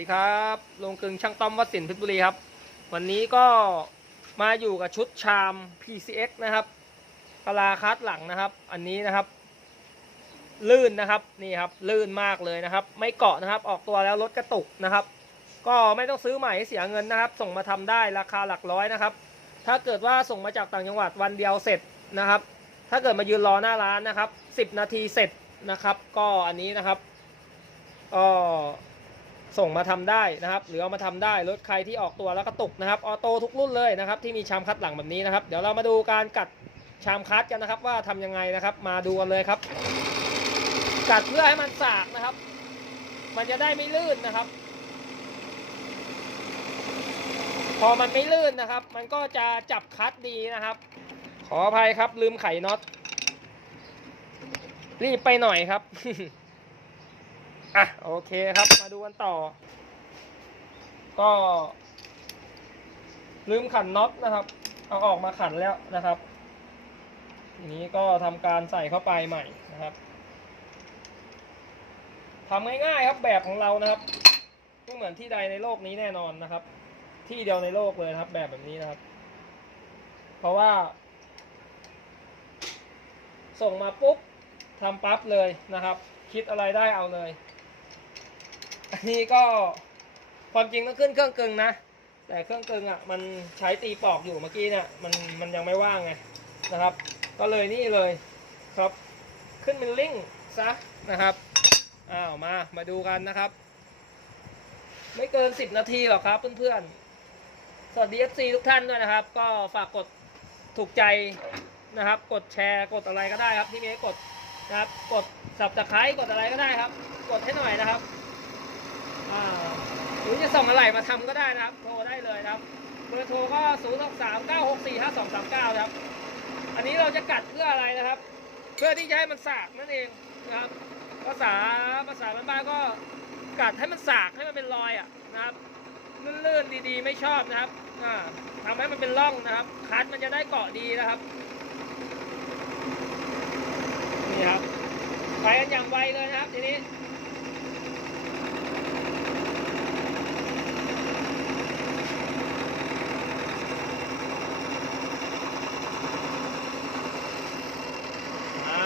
ดีครับลงกึงช่างต้อมวัดสินเพชรบุรีครับ วันนี้ก็มาอยู่กับชุดชาม PCX นะครับกลาคัดหลังนะครับ อันนี้นะครับ ลื่นนะครับนี่ครับ ลื่นมากเลยนะครับ ไม่เกาะนะครับ ออกตัวแล้วรถกระตุกนะครับ ก็ไม่ต้องซื้อใหม่เสียเงินนะครับ ส่งมาทำได้ราคาหลักร้อยนะครับ ถ้าเกิดว่าส่งมาจากต่างจังหวัดวันเดียวเสร็จนะครับ ถ้าเกิดมายืนรอหน้าร้านนะครับ 10 นาทีเสร็จนะครับ ก็อันนี้นะครับก็ ส่งมาทำได้นะครับ หรือเอามาทำได้รถใครที่ออกตัวแล้วกระตุกนะครับออโต้ทุกรุ่นเลยนะครับ ที่มีชามคัดหลังแบบนี้นะครับ เดี๋ยวเรามาดูการกัดชามคัดกันนะครับ ว่าทำยังไงนะครับ มาดูกันเลยครับ กัดเพื่อให้มันสากนะครับ มันจะได้ไม่ลื่นนะครับ พอมันไม่ลื่นนะครับ มันก็จะจับคัดดีนะครับ ขออภัยครับลืมไขน็อตรีบไปหน่อยครับ อะโอเคครับมาดูกันต่อ ก็ ลืมขันน็อตนะครับ เอาออกมาขันแล้วนะครับทีนี้ก็ทำการใส่เข้าไปใหม่นะครับทำง่ายๆครับแบบของเรานะครับไม่เหมือนที่ใดในโลกนี้แน่นอนนะครับ ที่เดียวในโลกเลยครับ แบบแบบนี้นะครับ เพราะว่า ส่งมาปุ๊บทำปั๊บเลยนะครับ คิดอะไรได้เอาเลย อันนี้ก็ความจริงต้องขึ้นเครื่องกึ่งนะ แต่เครื่องกึ่งอะมันใช้ตีปอกอยู่เมื่อกี้เนี่ยมันมันยังไม่ว่างไงนะครับ ก็เลยนี่เลยครับขึ้นเป็นลิงก์ซะนะครับอ้าวมามาดูกันนะครับ ไม่เกิน 10 นาทีหรอกครับเพื่อนๆ สวัสดี FC ทุกท่านด้วยนะครับ ก็ฝากกดถูกใจนะครับ กดแชร์กดอะไรก็ได้ครับที่มีให้กดนะครับ กดสับตะไคร้กดอะไรก็ได้ครับ กดให้หน่อยนะครับ หรือจะส่งอะไรมาทำก็ได้นะครับ โทรได้เลยนะครับเบอร์โทรก็0 6 3 9 6 4 5 2 3 9 ครับ อันนี้เราจะกัดเพื่ออะไรนะครับ เพื่อที่จะให้มันสากนั่นเองนะครับ ภาษาภาษาบ้านๆก็กัดให้มันสากให้มันเป็นรอยอะนะครับลื่นๆดีๆ ไม่ชอบนะครับอ่าทำให้มันเป็นร่องนะครับ คัดมันจะได้เกาะดีนะครับ นี่ครับไปกันอย่างไวเลยนะครับทีนี้ อ่า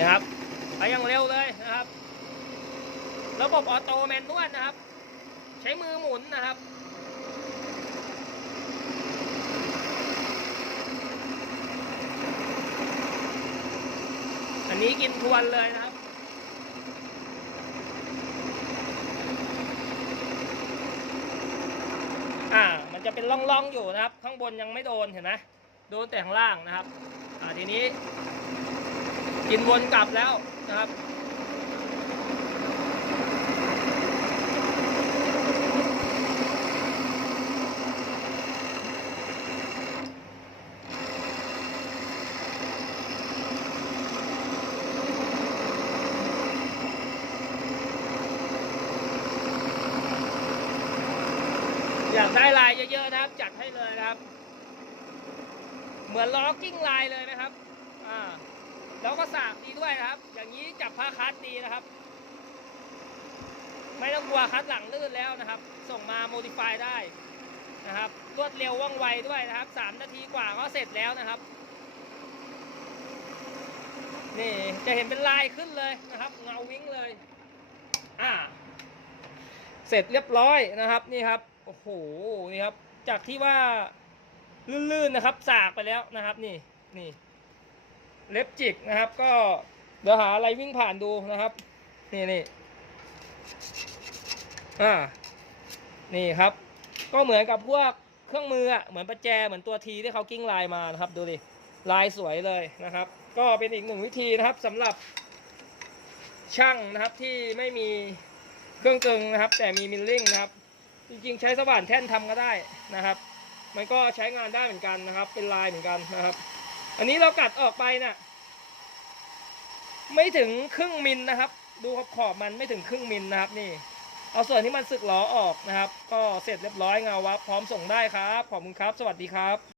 นี่ครับ ไปอย่างเร็วเลยนะครับ ระบบออโต้แมนนวลนะครับ ใช้มือหมุนนะครับอันนี้กินทวนเลยนะครับ อ่า มันจะเป็นร่องๆอยู่นะครับ ข้างบนยังไม่โดนเห็นไหมโดนแต่ข้างล่างนะครับ อ่า ทีนี้ กินวนกลับแล้วนะครับอยากได้ลายเยอะๆนะครับ จัดให้เลยนะครับ เหมือนล้อกิ้งลายเลยนะครับ อ่า แล้วก็สากดีด้วยนะครับ อย่างนี้จับผ้าคัดดีนะครับ ไม่ต้องกลัวคัดหลังลื่นแล้วนะครับ ส่งมาโมดิฟายได้นะครับ รวดเร็วว่องไวด้วยนะครับสามนาทีกว่าก็เสร็จแล้วนะครับ นี่จะเห็นเป็นลายขึ้นเลยนะครับ เงาวิ่งเลย อ่า เสร็จเรียบร้อยนะครับนี่ครับ โอ้โห นี่ครับ จากที่ว่าลื่นๆนะครับ สากไปแล้วนะครับ นี่ นี่ เล็บจิกนะครับ ก็เดี๋ยวหาอะไรวิ่งผ่านดูนะครับ นี่นี่อ่านี่ครับ ก็เหมือนกับพวกเครื่องมืออะเหมือนประแจเหมือนตัวทีที่เขากิ้งลายมานะครับ ดูดิลายสวยเลยนะครับ ก็เป็นอีกหนึ่งวิธีนะครับสำหรับช่างนะครับที่ไม่มีเครื่องกึงนะครับ แต่มีมิลลิ่งนะครับ จริงๆ ใช้สว่านแท่นทำก็ได้นะครับ มันก็ใช้งานได้เหมือนกันนะครับ เป็นลายเหมือนกันนะครับ อันนี้เรากัดออกไปน่ะ ไม่ถึงครึ่งมิลนะครับ ดูขอบขอบมันไม่ถึงครึ่งมิลนะครับนี่ เอาส่วนที่มันสึกหล้อออกนะครับ ก็เสร็จเรียบร้อยเงาวับพร้อมส่งได้ครับ ขอบคุณครับ สวัสดีครับ